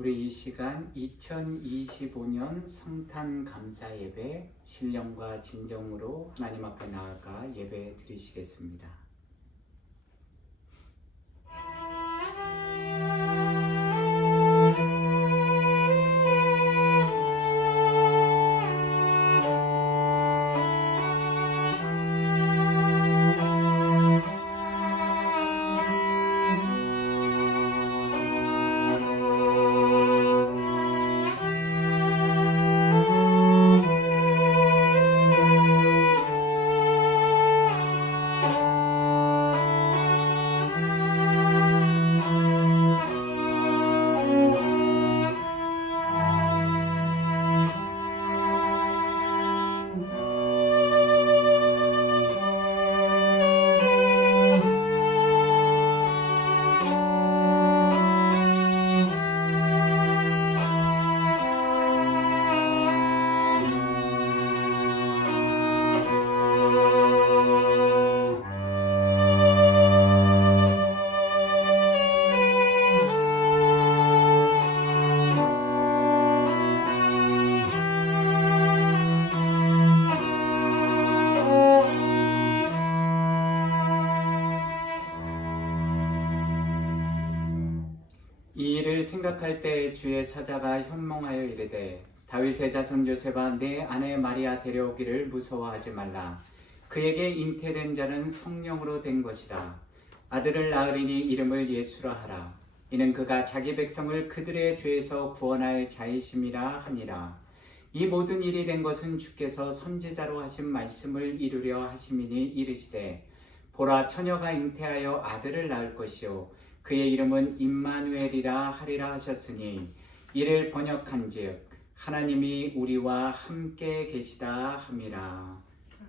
우리 이 시간 2025년 성탄 감사 예배 신령과 진정으로 하나님 앞에 나아가 예배 드리시겠습니다. 이 일을 생각할 때 주의 사자가 현몽하여 이르되 다윗의 자손 요셉아 내 아내 마리아 데려오기를 무서워하지 말라. 그에게 잉태된 자는 성령으로 된 것이라. 아들을 낳으리니 이름을 예수라 하라. 이는 그가 자기 백성을 그들의 죄에서 구원할 자이심이라 하니라. 이 모든 일이 된 것은 주께서 선지자로 하신 말씀을 이루려 하심이니 이르시되 보라 처녀가 잉태하여 아들을 낳을 것이요 그의 이름은 임마누엘이라 하리라 하셨으니 이를 번역한즉 하나님이 우리와 함께 계시다 함이라.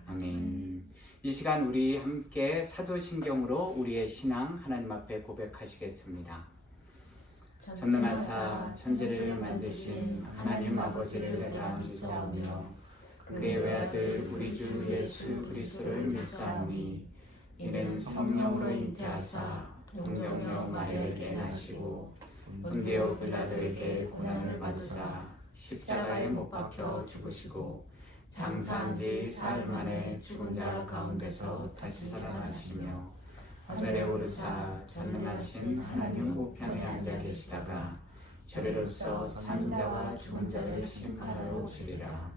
아멘. 이 시간 우리 함께 사도신경으로 우리의 신앙 하나님 앞에 고백하시겠습니다. 전능하사 천지를 만드신 하나님 아버지를 내가 믿사오며 그의 외아들 우리 주 예수 그리스도를 믿사오니 이는 성령으로 잉태하사 동정녀 마리아에게 나시고 본디오 빌라도에게 고난을 받으사 십자가에 못 박혀 죽으시고 장사한 지 사흘 만에 죽은 자 가운데서 다시 살아나시며 하늘에 오르사 전능하신 하나님 우편에 앉아 계시다가 저리로서 산 자와 죽은 자를 심판하러 오시리라.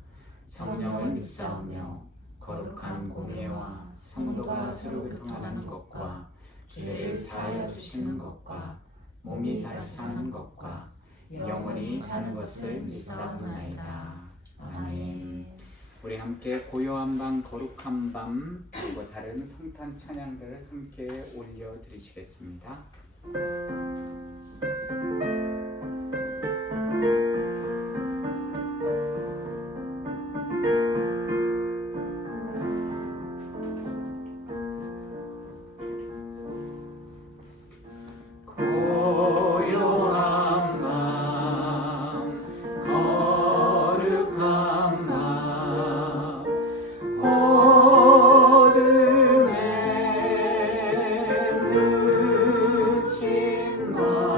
성령을 믿사오며 거룩한 공예와 성도가 서로 교통하는 것과 죄를 사하여 주시는 것과 몸이 다시 사는 것과 영원히 사는 것을 믿사옵나이다. 아멘. 우리 함께 고요한 밤 거룩한 밤 그리고 다른 성탄 찬양들을 함께 올려드리시겠습니다. 묻힌 것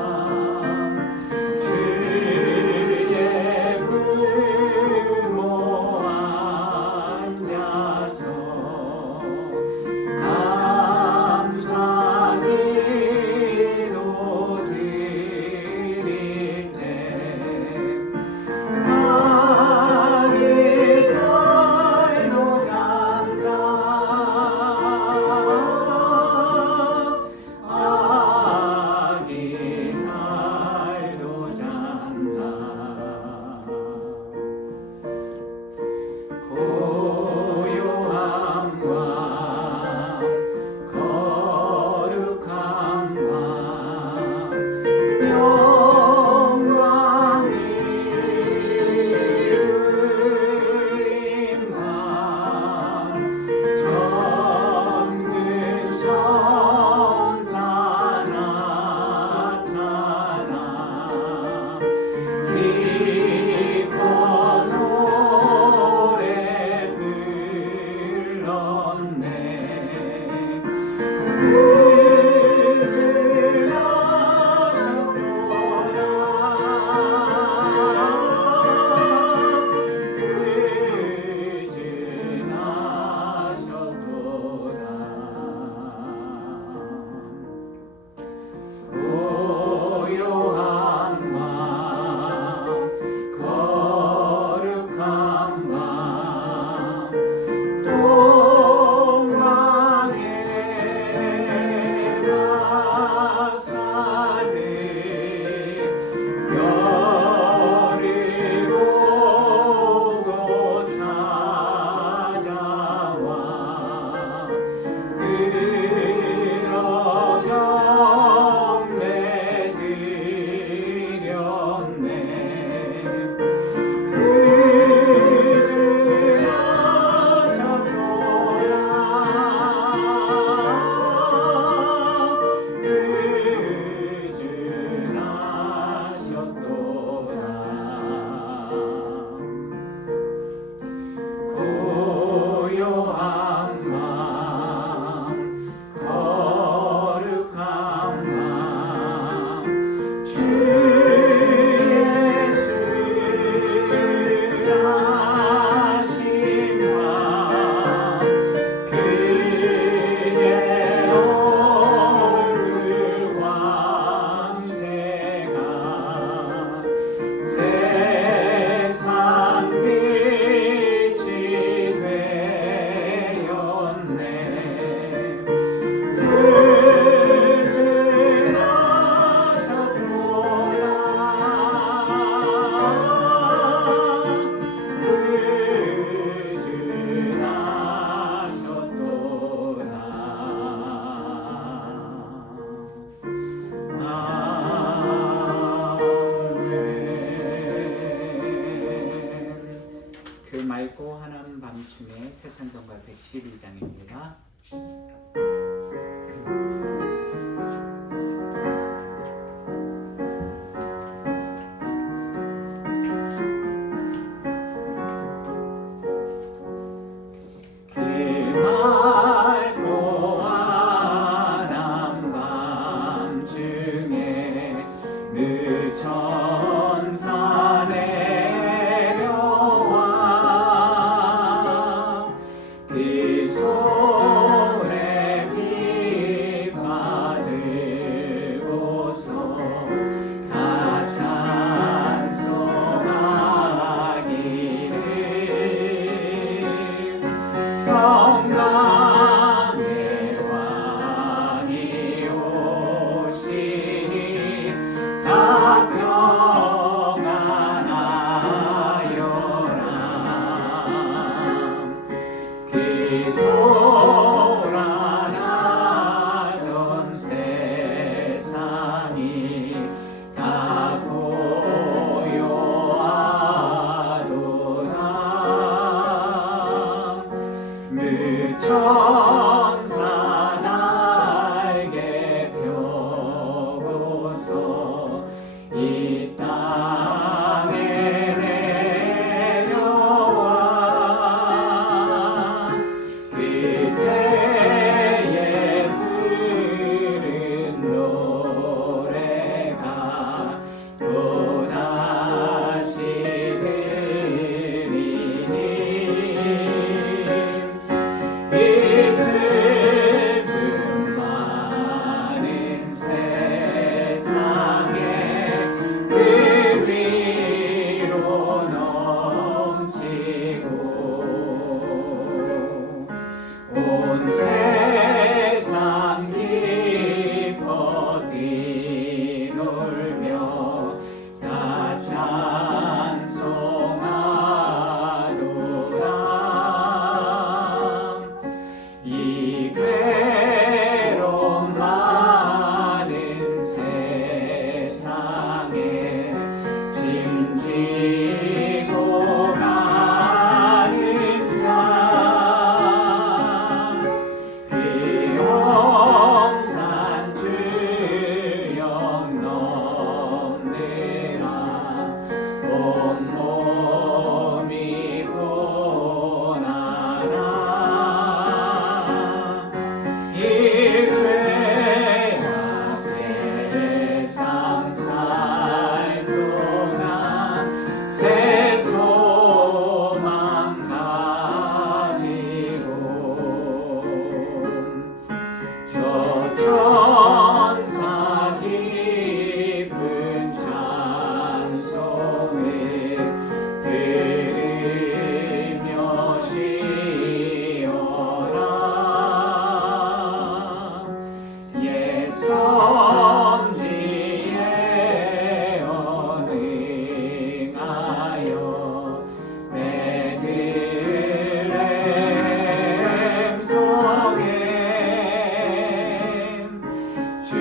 주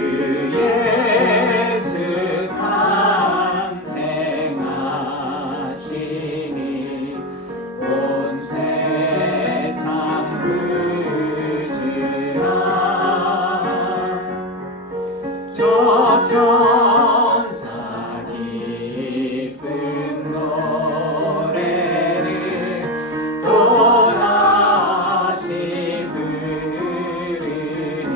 예수 탄생하시니 온 세상 그지라 저 천사 기쁜 노래를 또다시 부르니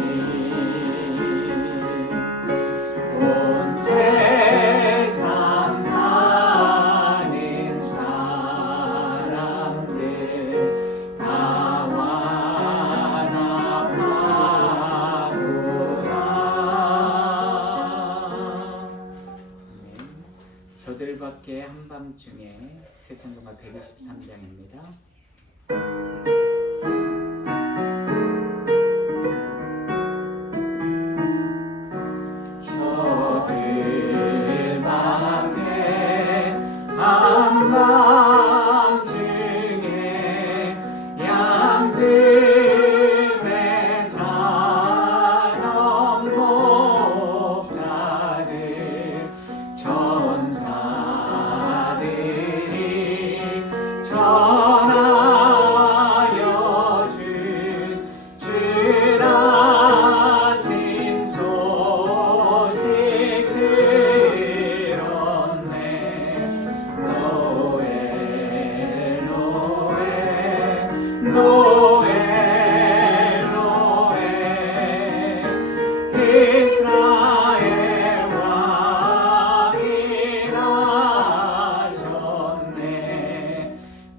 온 세상 사는 사람들 나와 나파도다. 저들밖에 한밤중에 새천동가 123장입니다. 저들밖에 한밤중에 양들의 잔엄 목자들 천사들이 전하여 준 주라신 소식 들었네. 노엘 노엘 노엘 노엘 이스라엘 왕이 나셨네.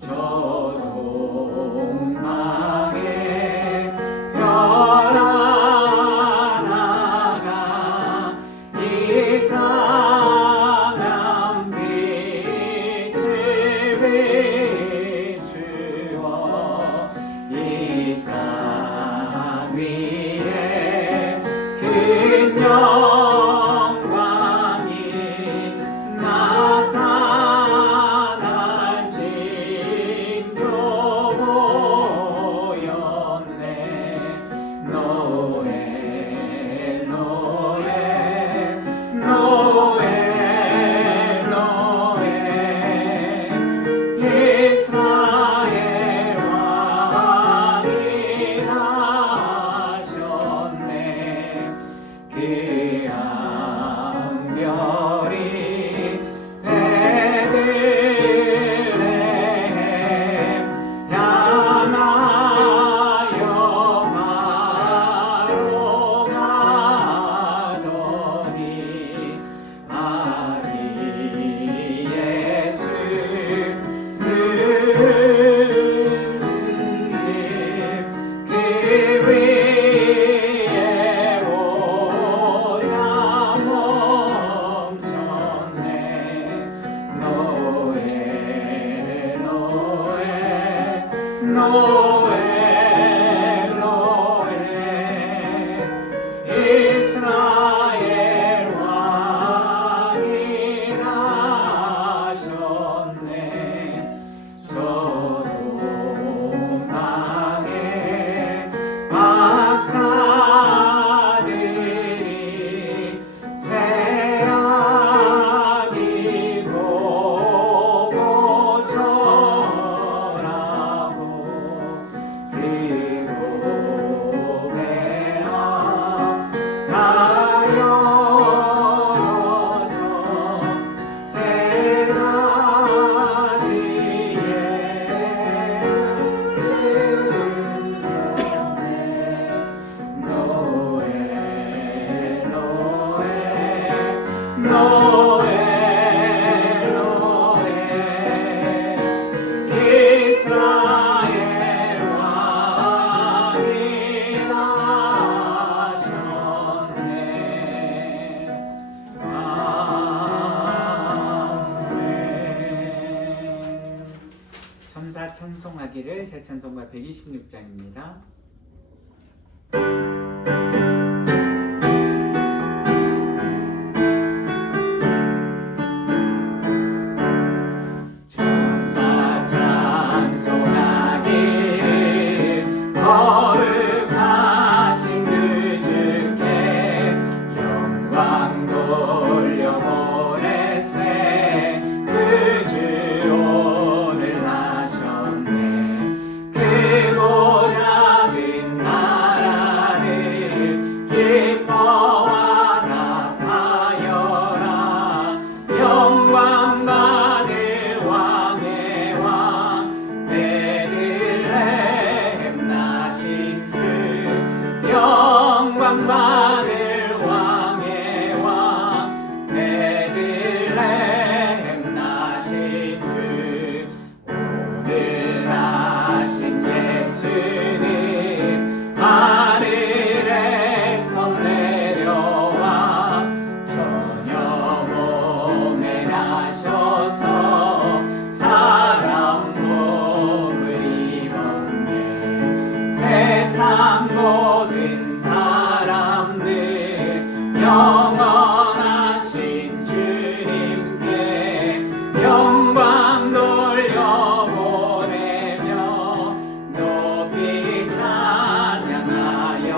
저 동방에 별 하나가 이상한 빛을 비추어 이 땅 위에 큰 영광이 나타날 징조 보였네. 노엘 노엘 노엘 노엘 이스라엘 왕이 나셨네. 그 암별이 베들레헴 향하여 바로 가더니 아기 예수 늦은 집그 위에 오자 멈췄네. 노엘 노엘 노엘 노엘 이스라엘 왕이 나셨네. 저 동방에 박사들이 새아기 보고 절하고 그 고개와 가여서 세 가지의 노엘 노엘 노엘 노엘 이스라엘 왕이 나셨네. 아멘. 천사 찬송하기를 새찬송가 126장입니다. 천사 찬송하기를 거룩하신 그 주께 영원하신 주님께 영광 돌려보내며 높이 찬양하여라.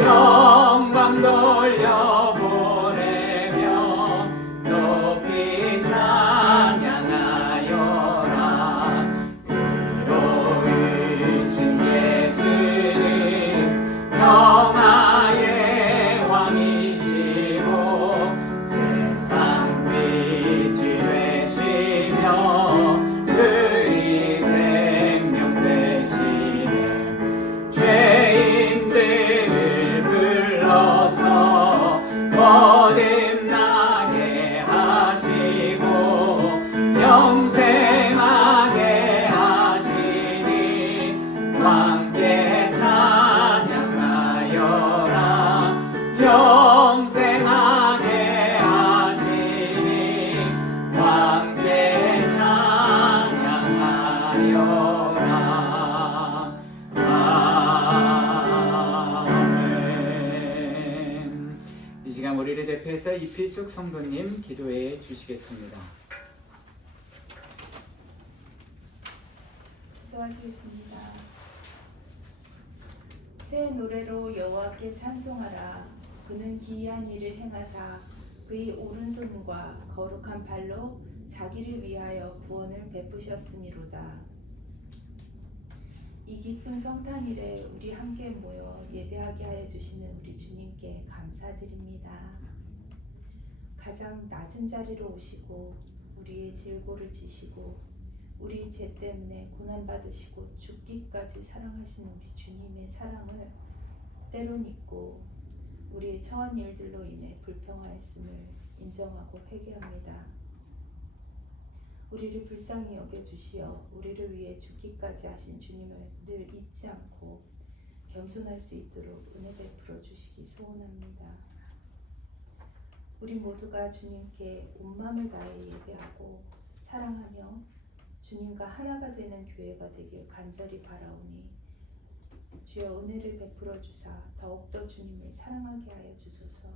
영광 돌려보내며 높이 찬양하여라. 의로우신 예수님 평화의 왕이시고 세상 빛이 되시며 의리 생명 되시네. 죄인들을 불러서 거듭나게 하시고 영생하게 하시니 함께 찬양하여라. 영생하게 하시니 함께 찬양하여라. 아멘. 이 시간 우리를 대표해서 이필숙 성도님 기도해 주시겠습니다. 기도하시겠습니다. 새 노래로 여호와께 찬송하라. 그는 기이한 일을 행하사 그의 오른손과 거룩한 발로 자기를 위하여 구원을 베푸셨음이로다. 이 기쁜 성탄일에 우리 함께 모여 예배하게 하여 주시는 우리 주님께 감사드립니다. 가장 낮은 자리로 오시고 우리의 질고를 지시고 우리 죄 때문에 고난받으시고 죽기까지 사랑하신 우리 주님의 사랑을 때론 잊고 우리의 처한 일들로 인해 불평하였음을 인정하고 회개합니다. 우리를 불쌍히 여겨주시어 우리를 위해 죽기까지 하신 주님을 늘 잊지 않고 겸손할 수 있도록 은혜 베풀어 주시기 소원합니다. 우리 모두가 주님께 온 마음을 다해 예배하고 사랑하며 주님과 하나가 되는 교회가 되길 간절히 바라오니 주여 은혜를 베풀어 주사 더욱더 주님을 사랑하게 하여 주소서.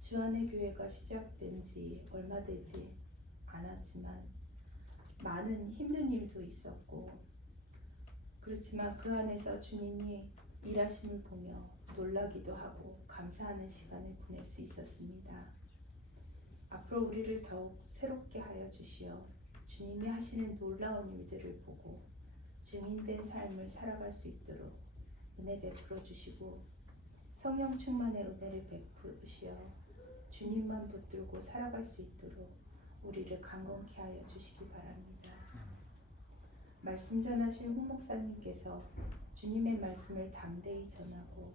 주 안의 교회가 시작된 지 얼마 되지 않았지만 많은 힘든 일도 있었고 그렇지만 그 안에서 주님이 일하심을 보며 놀라기도 하고 감사하는 시간을 보낼 수 있었습니다. 앞으로 우리를 더욱 새롭게 하여 주시어 주님이 하시는 놀라운 일들을 보고 증인된 삶을 살아갈 수 있도록 은혜 베풀어 주시고 성령 충만의 은혜를 베푸시어 주님만 붙들고 살아갈 수 있도록 우리를 강건케 하여 주시기 바랍니다. 말씀 전하신 홍 목사님께서 주님의 말씀을 담대히 전하고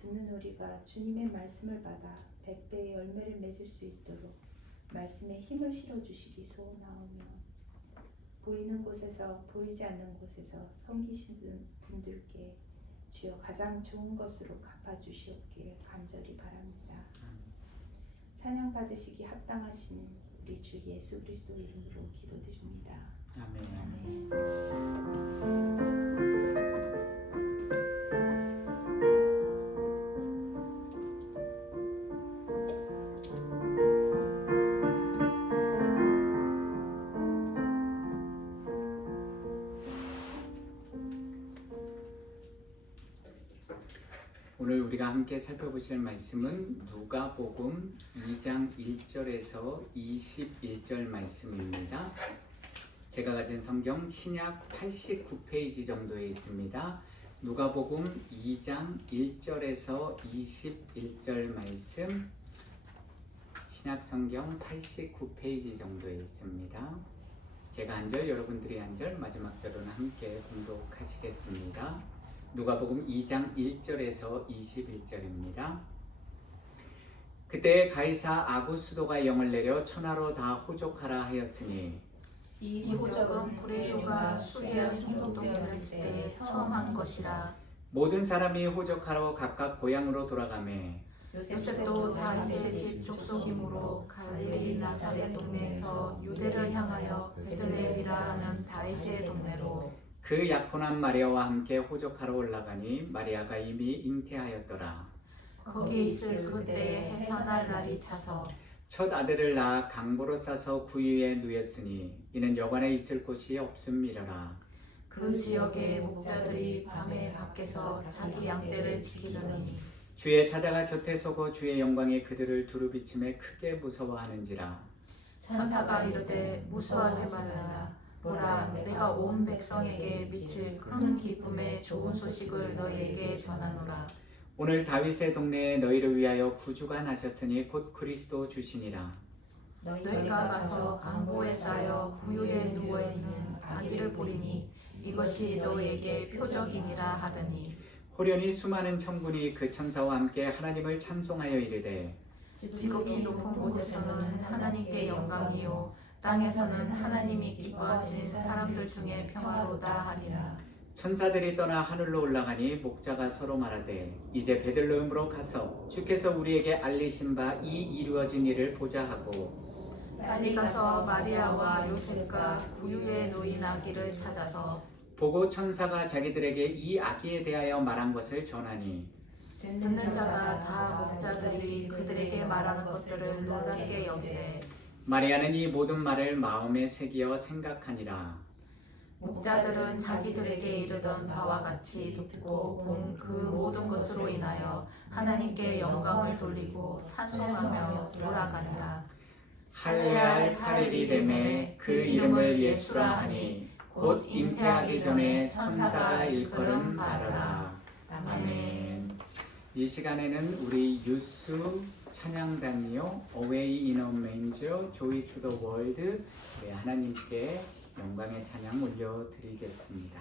듣는 우리가 주님의 말씀을 받아 100배의 열매를 맺을 수 있도록 말씀에 힘을 실어주시기 소원하오며 보이는 곳에서 보이지 않는 곳에서 섬기시는 분들께 주여 가장 좋은 것으로 갚아주시옵길 간절히 바랍니다. 찬양 받으시기 합당하신 우리 주 예수 그리스도 이름으로 기도드립니다. 아멘. 아멘. 오늘 우리가 함께 살펴보실 말씀은 누가복음 2장 1절에서 21절 말씀입니다. 제가 가진 성경 신약 89페이지 정도에 있습니다. 누가복음 2장 1절에서 21절 말씀 신약 성경 89페이지 정도에 있습니다. 제가 한 절, 여러분들이 한 절, 마지막 절은 함께 공독하시겠습니다. 누가복음 2장 1절에서 21절입니다. 그때 가이사 아구스도가 영을 내려 천하로 다 호족하라 하였으니 이 호적은 구레료가 수리한 총독되었을 때 처음 한 것이라. 모든 사람이 호족하러 각각 고향으로 돌아가매 요셉도 다윗의 집 족속이므로 갈릴리 나사렛 동네에서 유대를 향하여 베들레헴이라 하는 다윗의 동네로 그 약혼한 마리아와 함께 호적하러 올라가니 마리아가 이미 잉태하였더라. 거기 있을 그때에 해산할 날이 차서 첫 아들을 낳아 강보로 싸서 구유에 누였으니 이는 여관에 있을 곳이 없음이라라. 그 지역의 목자들이 밤에 밖에서 자기 양떼를 지키더니 주의 사자가 곁에 서고 주의 영광이 그들을 두루비침에 크게 무서워하는지라. 천사가 이르되 무서워하지 말라. 보라, 내가 온 백성에게 미칠 큰 기쁨의 좋은 소식을 너희에게 전하노라. 오늘 다윗의 동네에 너희를 위하여 구주가 나셨으니 곧 그리스도 주시니라. 너희가 가서 강보에 쌓여 구유에 누워있는 아기를 보리니 이것이 너희에게 표적이니라 하더니 호련히 수많은 천군이 그 천사와 함께 하나님을 찬송하여 이르되 지극히 높은 곳에서는 하나님께 영광이요 땅에서는 하나님이 기뻐하신 사람들 중에 평화로다 하리라. 천사들이 떠나 하늘로 올라가니 목자가 서로 말하되 이제 베들레헴으로 가서 주께서 우리에게 알리신 바 이 이루어진 일을 보자 하고 빨리 가서 마리아와 요셉과 구유에 놓인 아기를 찾아서 보고 천사가 자기들에게 이 아기에 대하여 말한 것을 전하니 듣는 자가 다 목자들이 그들에게 말하는 것들을 놀랍게 여기되 마리아는 이 모든 말을 마음에 새기어 생각하니라. 목자들은 자기들에게 이르던 바와 같이 듣고 본 그 모든 것으로 인하여 하나님께 영광을 돌리고 찬송하며 돌아가니라. 할례할 8일이 되매 그 이름을 예수라 하니 곧 잉태하기 전에 천사가 일컬음 바라라. 아멘. 이 시간에는 우리 유수 찬양단이요 Away in a Manger, Joy to the World 하나님께 영광의 찬양 올려드리겠습니다.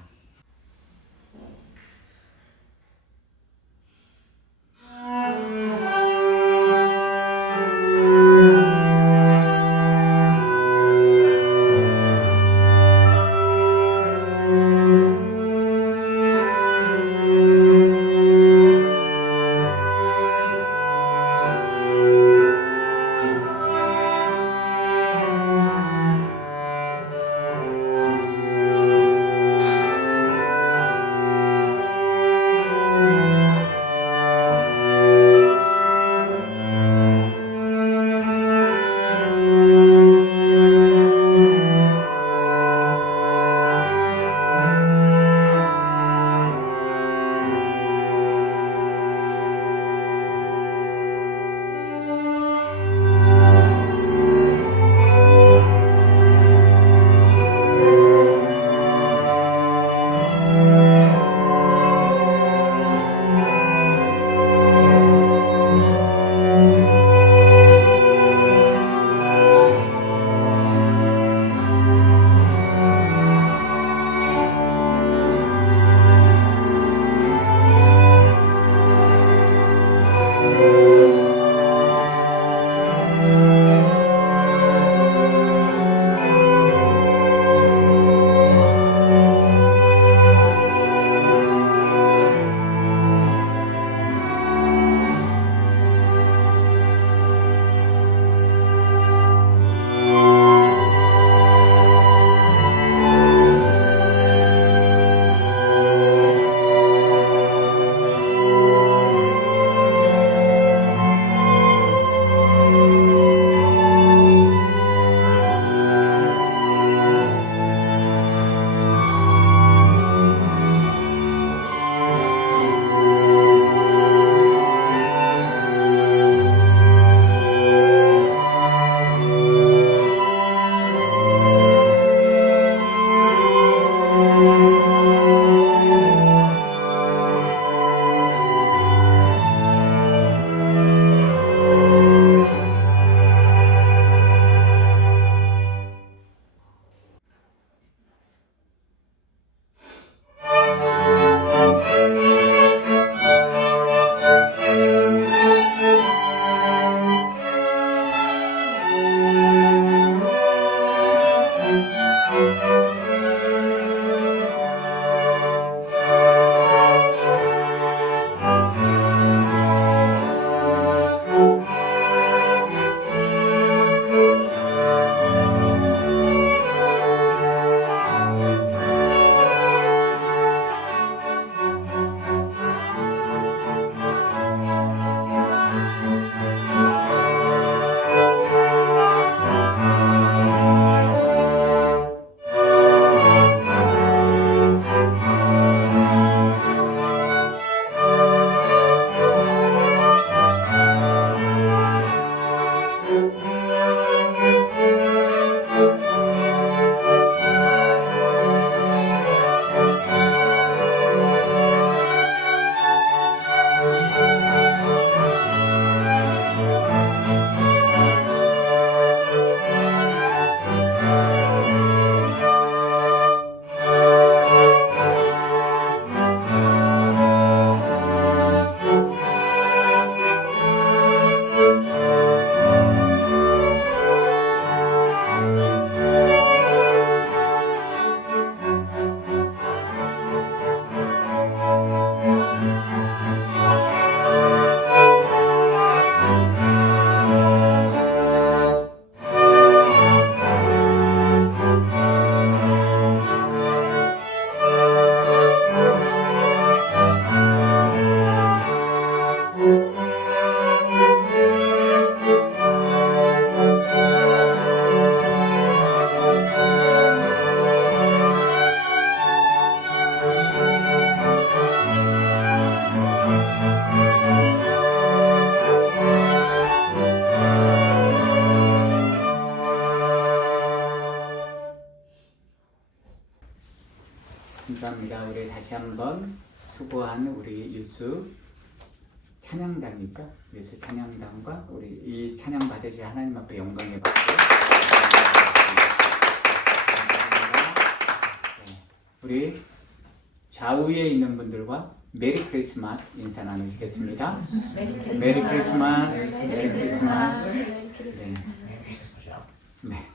다시 한번 수고한 우리 유수 찬양단이죠. 유수 찬양단과 우리 이 찬양 받으시 하나님 앞에 영광의 박수. 네, 우리 좌우에 있는 분들과 메리 크리스마스 인사 나누시겠습니다. 메리 크리스마스. 메리 크리스마스. 네. 네.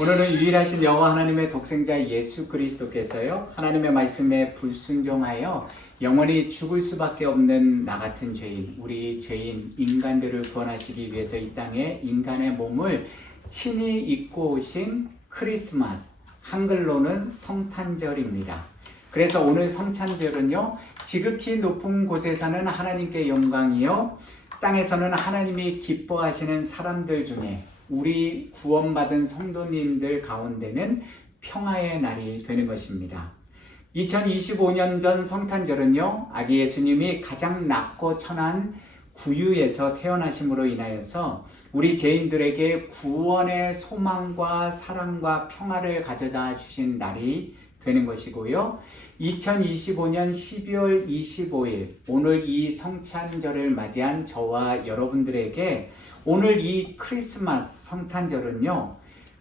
오늘은 유일하신 여호와 하나님의 독생자 예수 그리스도께서요 하나님의 말씀에 불순종하여 영원히 죽을 수밖에 없는 나 같은 죄인, 우리 죄인 인간들을 구원하시기 위해서 이 땅에 인간의 몸을 친히 입고 오신 크리스마스, 한글로는 성탄절입니다. 그래서 오늘 성탄절은요 지극히 높은 곳에서는 하나님께 영광이요 땅에서는 하나님이 기뻐하시는 사람들 중에 우리 구원받은 성도님들 가운데는 평화의 날이 되는 것입니다. 2025년 전 성탄절은요 아기 예수님이 가장 낮고 천한 구유에서 태어나심으로 인하여서 우리 죄인들에게 구원의 소망과 사랑과 평화를 가져다 주신 날이 되는 것이고요. 2025년 12월 25일 오늘 이 성탄절을 맞이한 저와 여러분들에게 오늘 이 크리스마스 성탄절은요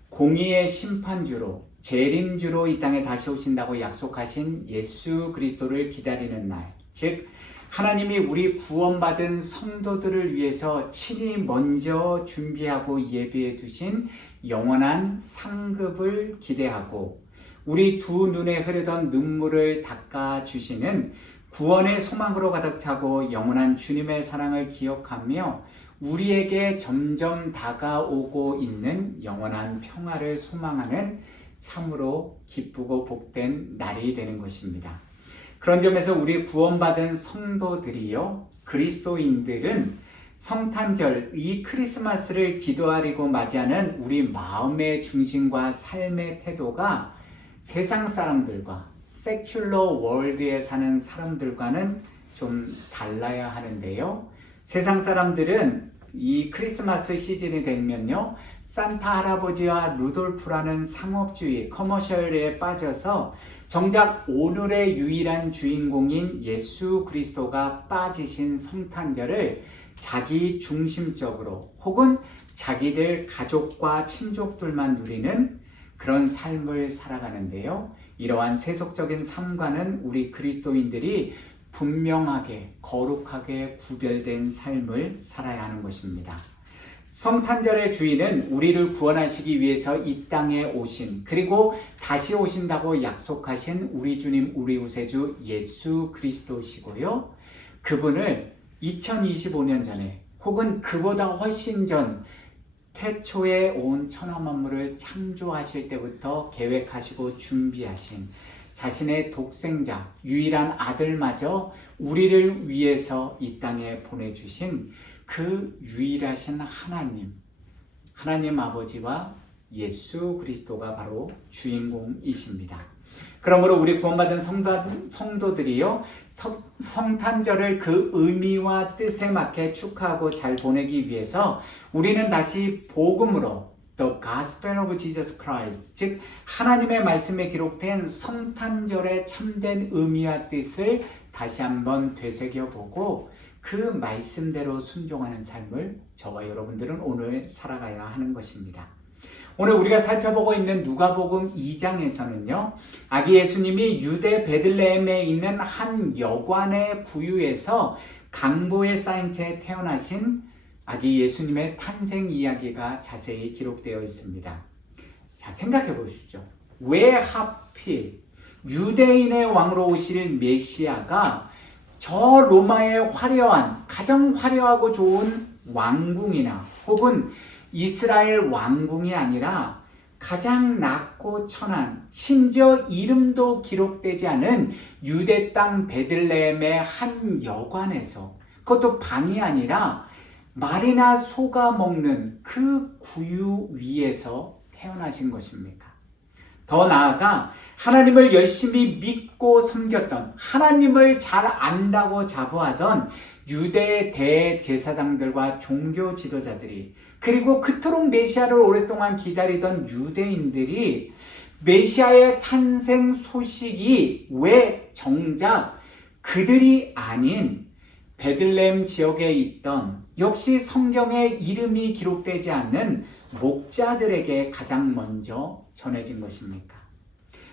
공의의 심판주로 재림주로 이 땅에 다시 오신다고 약속하신 예수 그리스도를 기다리는 날, 즉 하나님이 우리 구원받은 성도들을 위해서 친히 먼저 준비하고 예비해 두신 영원한 상급을 기대하고 우리 두 눈에 흐르던 눈물을 닦아주시는 구원의 소망으로 가득 차고 영원한 주님의 사랑을 기억하며 우리에게 점점 다가오고 있는 영원한 평화를 소망하는 참으로 기쁘고 복된 날이 되는 것입니다. 그런 점에서 우리 구원받은 성도들이요 그리스도인들은 성탄절 이 크리스마스를 기도하리고 맞이하는 우리 마음의 중심과 삶의 태도가 세상 사람들과 세큘러 월드에 사는 사람들과는 좀 달라야 하는데요. 세상 사람들은 이 크리스마스 시즌이 되면요 산타 할아버지와 루돌프라는 상업주의 커머셜에 빠져서 정작 오늘의 유일한 주인공인 예수 그리스도가 빠지신 성탄절을 자기 중심적으로 혹은 자기들 가족과 친족들만 누리는 그런 삶을 살아가는데요. 이러한 세속적인 삶과는 우리 그리스도인들이 분명하게 거룩하게 구별된 삶을 살아야 하는 것입니다. 성탄절의 주인은 우리를 구원하시기 위해서 이 땅에 오신 그리고 다시 오신다고 약속하신 우리 주님 우리 구세주 예수 그리스도시고요. 그분을 2025년 전에 혹은 그보다 훨씬 전 태초에 온 천하 만물을 창조하실 때부터 계획하시고 준비하신 자신의 독생자 유일한 아들마저 우리를 위해서 이 땅에 보내주신 그 유일하신 하나님 아버지와 예수 그리스도가 바로 주인공이십니다. 그러므로 우리 구원받은 성도들이요 성탄절을 그 의미와 뜻에 맞게 축하하고 잘 보내기 위해서 우리는 다시 복음으로 The Gospel of Jesus Christ, 즉 하나님의 말씀에 기록된 성탄절의 참된 의미와 뜻을 다시 한번 되새겨보고 그 말씀대로 순종하는 삶을 저와 여러분들은 오늘 살아가야 하는 것입니다. 오늘 우리가 살펴보고 있는 누가복음 2장에서는요 아기 예수님이 유대 베들레헴에 있는 한 여관의 구유에서 강보에 쌓인 채 태어나신 아기 예수님의 탄생 이야기가 자세히 기록되어 있습니다. 자, 생각해 보십시오. 왜 하필 유대인의 왕으로 오실 메시아가 저 로마의 화려한 가장 화려하고 좋은 왕궁이나 혹은 이스라엘 왕궁이 아니라 가장 낮고 천한 심지어 이름도 기록되지 않은 유대 땅 베들레헴의 한 여관에서 그것도 방이 아니라 말이나 소가 먹는 그 구유 위에서 태어나신 것입니까? 더 나아가 하나님을 열심히 믿고 섬겼던 하나님을 잘 안다고 자부하던 유대 대제사장들과 종교 지도자들이 그리고 그토록 메시아를 오랫동안 기다리던 유대인들이 메시아의 탄생 소식이 왜 정작 그들이 아닌 베들레헴 지역에 있던 역시 성경에 이름이 기록되지 않는 목자들에게 가장 먼저 전해진 것입니까?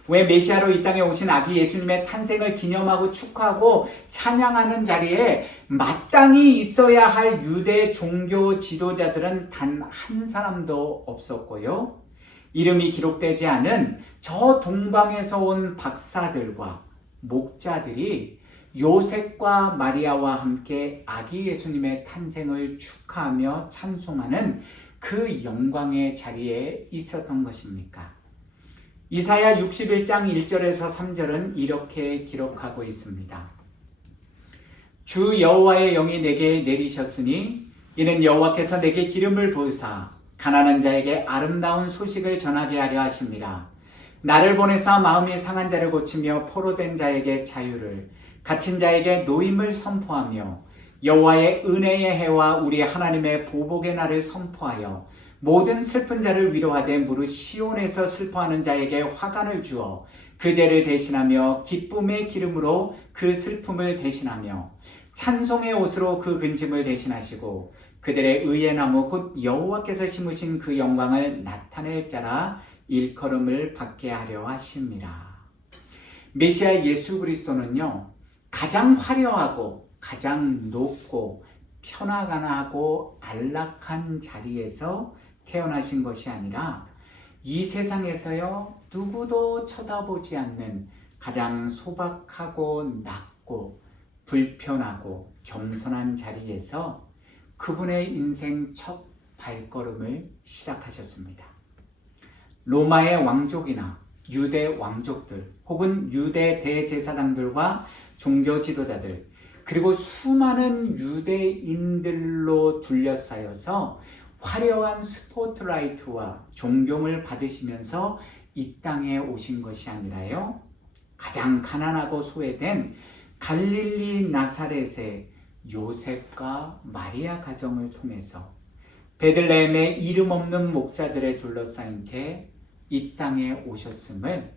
왜 메시아로 이 땅에 오신 아기 예수님의 탄생을 기념하고 축하하고 찬양하는 자리에 마땅히 있어야 할 유대 종교 지도자들은 단 한 사람도 없었고요. 이름이 기록되지 않은 저 동방에서 온 박사들과 목자들이 요셉과 마리아와 함께 아기 예수님의 탄생을 축하하며 찬송하는 그 영광의 자리에 있었던 것입니까? 이사야 61장 1절에서 3절은 이렇게 기록하고 있습니다. 주 여호와의 영이 내게 내리셨으니 이는 여호와께서 내게 기름을 부으사 가난한 자에게 아름다운 소식을 전하게 하려 하십니다. 나를 보내사 마음이 상한 자를 고치며 포로된 자에게 자유를, 갇힌 자에게 노임을 선포하며 여호와의 은혜의 해와 우리 하나님의 보복의 날을 선포하여 모든 슬픈 자를 위로하되 무릇 시온에서 슬퍼하는 자에게 화관을 주어 그 죄를 대신하며 기쁨의 기름으로 그 슬픔을 대신하며 찬송의 옷으로 그 근심을 대신하시고 그들의 의의 나무 곧 여호와께서 심으신 그 영광을 나타낼 자라 일컬음을 받게 하려 하십니다. 메시아 예수 그리스도는요, 가장 화려하고 가장 높고 편안하고 안락한 자리에서 태어나신 것이 아니라 이 세상에서요 누구도 쳐다보지 않는 가장 소박하고 낮고 불편하고 겸손한 자리에서 그분의 인생 첫 발걸음을 시작하셨습니다. 로마의 왕족이나 유대 왕족들 혹은 유대 대제사장들과 종교 지도자들 그리고 수많은 유대인들로 둘러싸여서 화려한 스포트라이트와 존경을 받으시면서 이 땅에 오신 것이 아니라요, 가장 가난하고 소외된 갈릴리 나사렛의 요셉과 마리아 가정을 통해서 베들레헴의 이름 없는 목자들에 둘러싸인 채 이 땅에 오셨음을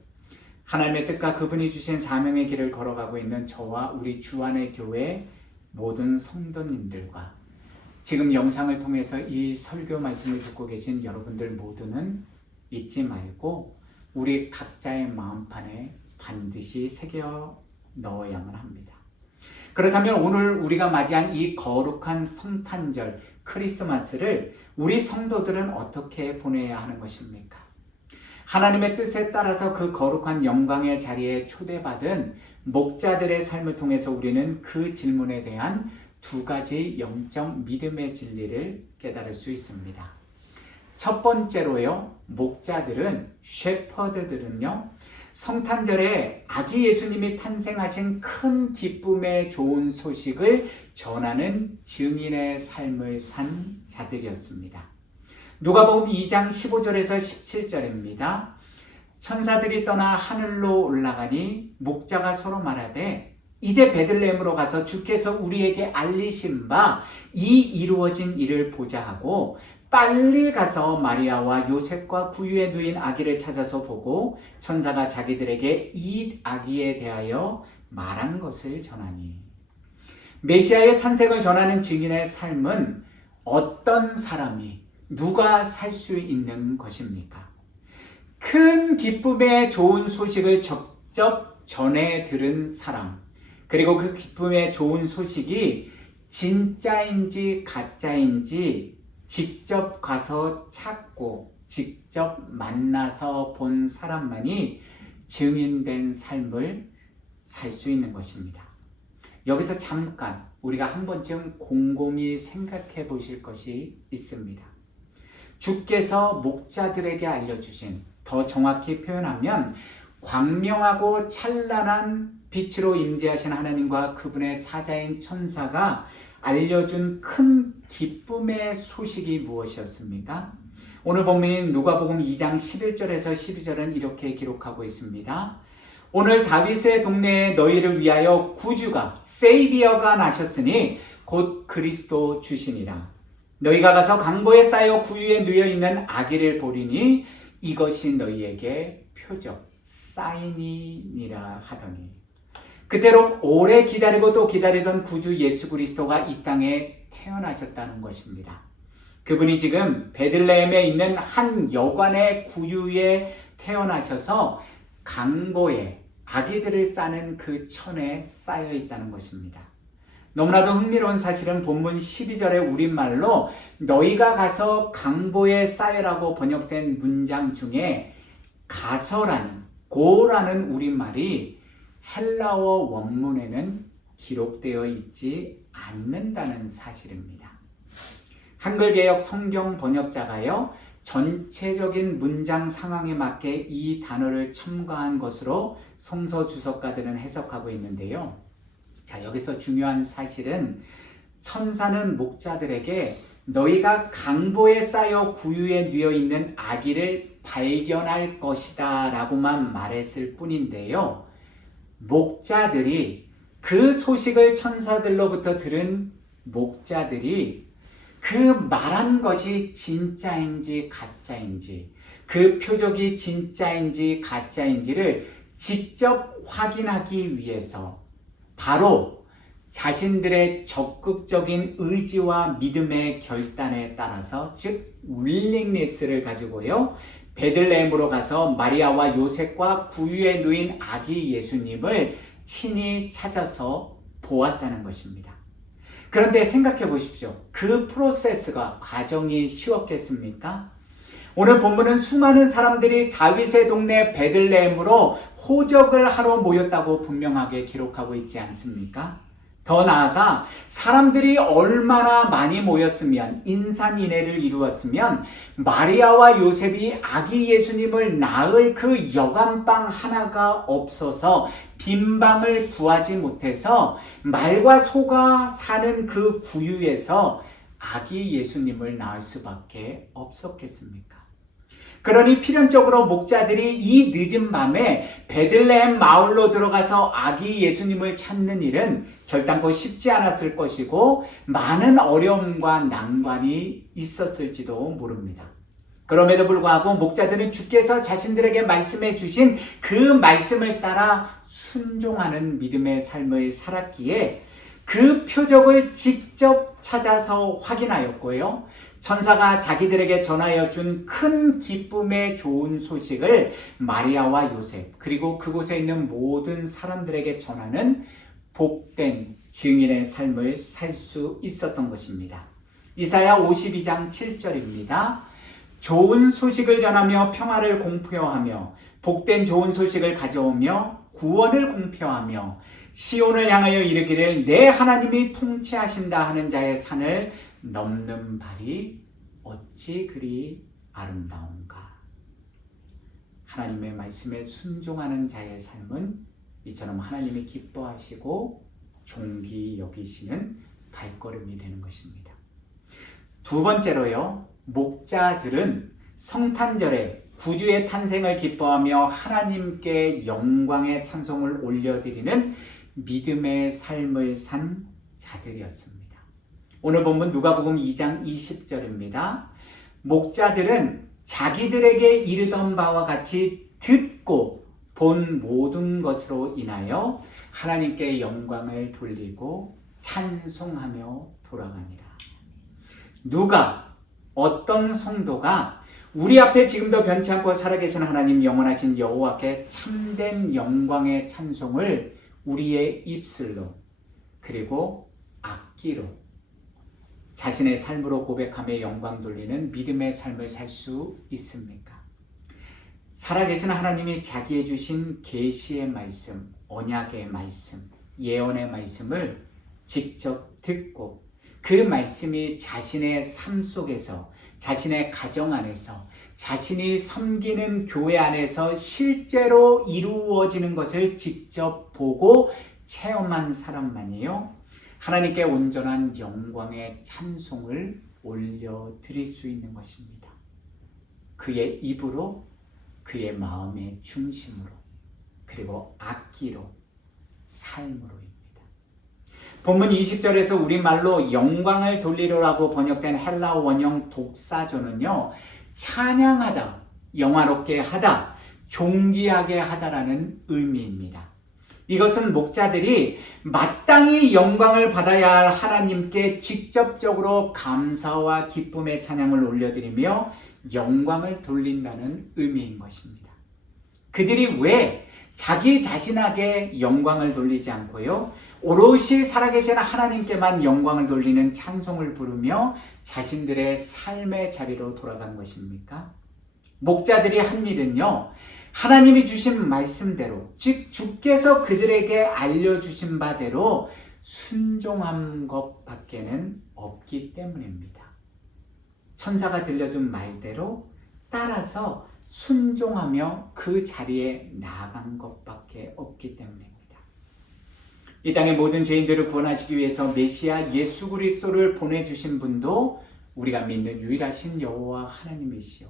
하나님의 뜻과 그분이 주신 사명의 길을 걸어가고 있는 저와 우리 주안의 교회 모든 성도님들과 지금 영상을 통해서 이 설교 말씀을 듣고 계신 여러분들 모두는 잊지 말고 우리 각자의 마음판에 반드시 새겨 넣어야만 합니다. 그렇다면 오늘 우리가 맞이한 이 거룩한 성탄절 크리스마스를 우리 성도들은 어떻게 보내야 하는 것입니까? 하나님의 뜻에 따라서 그 거룩한 영광의 자리에 초대받은 목자들의 삶을 통해서 우리는 그 질문에 대한 두 가지 영적 믿음의 진리를 깨달을 수 있습니다. 첫 번째로요, 목자들은, 셰퍼드들은요, 성탄절에 아기 예수님이 탄생하신 큰 기쁨의 좋은 소식을 전하는 증인의 삶을 산 자들이었습니다. 누가복음 2장 15절에서 17절입니다. 천사들이 떠나 하늘로 올라가니 목자가 서로 말하되 이제 베들레헴으로 가서 주께서 우리에게 알리신 바 이 이루어진 일을 보자 하고 빨리 가서 마리아와 요셉과 구유에 누인 아기를 찾아서 보고 천사가 자기들에게 이 아기에 대하여 말한 것을 전하니, 메시아의 탄생을 전하는 증인의 삶은 어떤 사람이 누가 살 수 있는 것입니까? 큰 기쁨의 좋은 소식을 직접 전해 들은 사람, 그리고 그 기쁨의 좋은 소식이 진짜인지 가짜인지 직접 가서 찾고 직접 만나서 본 사람만이 증인된 삶을 살 수 있는 것입니다. 여기서 잠깐 우리가 한 번쯤 곰곰이 생각해 보실 것이 있습니다. 주께서 목자들에게 알려주신, 더 정확히 표현하면 광명하고 찬란한 빛으로 임재하신 하나님과 그분의 사자인 천사가 알려준 큰 기쁨의 소식이 무엇이었습니까? 오늘 본문인 누가복음 2장 11절에서 12절은 이렇게 기록하고 있습니다. 오늘 다윗의 동네에 너희를 위하여 구주가, 세이비어가 나셨으니 곧 그리스도 주시니라. 너희가 가서 강보에 쌓여 구유에 누워 있는 아기를 보리니 이것이 너희에게 표적, 사인이니라 하더니 그대로 오래 기다리고 또 기다리던 구주 예수 그리스도가 이 땅에 태어나셨다는 것입니다. 그분이 지금 베들레헴에 있는 한 여관의 구유에 태어나셔서 강보에 아기들을 싸는 그 천에 쌓여 있다는 것입니다. 너무나도 흥미로운 사실은 본문 12절의 우리말로 너희가 가서 강보에 쌓여라고 번역된 문장 중에 가서라는 고라는 우리말이 헬라어 원문에는 기록되어 있지 않는다는 사실입니다. 한글개역 성경 번역자가요, 전체적인 문장 상황에 맞게 이 단어를 첨가한 것으로 성서 주석가들은 해석하고 있는데요. 자, 여기서 중요한 사실은 천사는 목자들에게 너희가 강보에 쌓여 구유에 누워 있는 아기를 발견할 것이다 라고만 말했을 뿐인데요. 목자들이 그 소식을 천사들로부터 들은 목자들이 그 말한 것이 진짜인지 가짜인지, 그 표적이 진짜인지 가짜인지를 직접 확인하기 위해서 바로 자신들의 적극적인 의지와 믿음의 결단에 따라서, 즉 윌링리스를 가지고요, 베들레헴으로 가서 마리아와 요셉과 구유에 누인 아기 예수님을 친히 찾아서 보았다는 것입니다. 그런데 생각해 보십시오. 그 프로세스가, 과정이 쉬웠겠습니까? 오늘 본문은 수많은 사람들이 다윗의 동네 베들레헴으로 호적을 하러 모였다고 분명하게 기록하고 있지 않습니까? 더 나아가 사람들이 얼마나 많이 모였으면, 인산인해를 이루었으면 마리아와 요셉이 아기 예수님을 낳을 그 여간방 하나가 없어서 빈방을 구하지 못해서 말과 소가 사는 그 구유에서 아기 예수님을 낳을 수밖에 없었겠습니까? 그러니 필연적으로 목자들이 이 늦은 밤에 베들레헴 마을로 들어가서 아기 예수님을 찾는 일은 결단코 쉽지 않았을 것이고 많은 어려움과 난관이 있었을지도 모릅니다. 그럼에도 불구하고 목자들은 주께서 자신들에게 말씀해 주신 그 말씀을 따라 순종하는 믿음의 삶을 살았기에 그 표적을 직접 찾아서 확인하였고요. 천사가 자기들에게 전하여 준 큰 기쁨의 좋은 소식을 마리아와 요셉, 그리고 그곳에 있는 모든 사람들에게 전하는 복된 증인의 삶을 살 수 있었던 것입니다. 이사야 52장 7절입니다. 좋은 소식을 전하며 평화를 공표하며 복된 좋은 소식을 가져오며 구원을 공표하며 시온을 향하여 이르기를 내 하나님이 통치하신다 하는 자의 산을 넘는 발이 어찌 그리 아름다운가. 하나님의 말씀에 순종하는 자의 삶은 이처럼 하나님이 기뻐하시고 존귀 여기시는 발걸음이 되는 것입니다. 두 번째로요, 목자들은 성탄절에 구주의 탄생을 기뻐하며 하나님께 영광의 찬송을 올려드리는 믿음의 삶을 산 자들이었습니다. 오늘 본문 누가복음 2장 20절입니다. 목자들은 자기들에게 이르던 바와 같이 듣고 본 모든 것으로 인하여 하나님께 영광을 돌리고 찬송하며 돌아가니라. 누가, 어떤 성도가 우리 앞에 지금도 변치 않고 살아계신 하나님 영원하신 여호와께 참된 영광의 찬송을 우리의 입술로, 그리고 악기로 자신의 삶으로 고백하며 영광 돌리는 믿음의 삶을 살 수 있습니까? 살아계신 하나님이 자기의 주신 계시의 말씀, 언약의 말씀, 예언의 말씀을 직접 듣고 그 말씀이 자신의 삶 속에서, 자신의 가정 안에서, 자신이 섬기는 교회 안에서 실제로 이루어지는 것을 직접 보고 체험한 사람만이요, 하나님께 온전한 영광의 찬송을 올려드릴 수 있는 것입니다. 그의 입으로, 그의 마음의 중심으로, 그리고 악기로, 삶으로입니다. 본문 20절에서 우리말로 영광을 돌리려라고 번역된 헬라 원형 독사조는요, 찬양하다, 영화롭게 하다, 존귀하게 하다라는 의미입니다. 이것은 목자들이 마땅히 영광을 받아야 할 하나님께 직접적으로 감사와 기쁨의 찬양을 올려드리며 영광을 돌린다는 의미인 것입니다. 그들이 왜 자기 자신에게 영광을 돌리지 않고요, 오롯이 살아계신 하나님께만 영광을 돌리는 찬송을 부르며 자신들의 삶의 자리로 돌아간 것입니까? 목자들이 한 일은요, 하나님이 주신 말씀대로, 즉 주께서 그들에게 알려주신 바대로 순종한 것밖에는 없기 때문입니다. 천사가 들려준 말대로 따라서 순종하며 그 자리에 나아간 것밖에 없기 때문입니다. 이 땅의 모든 죄인들을 구원하시기 위해서 메시아 예수 그리스도를 보내주신 분도 우리가 믿는 유일하신 여호와 하나님이시오.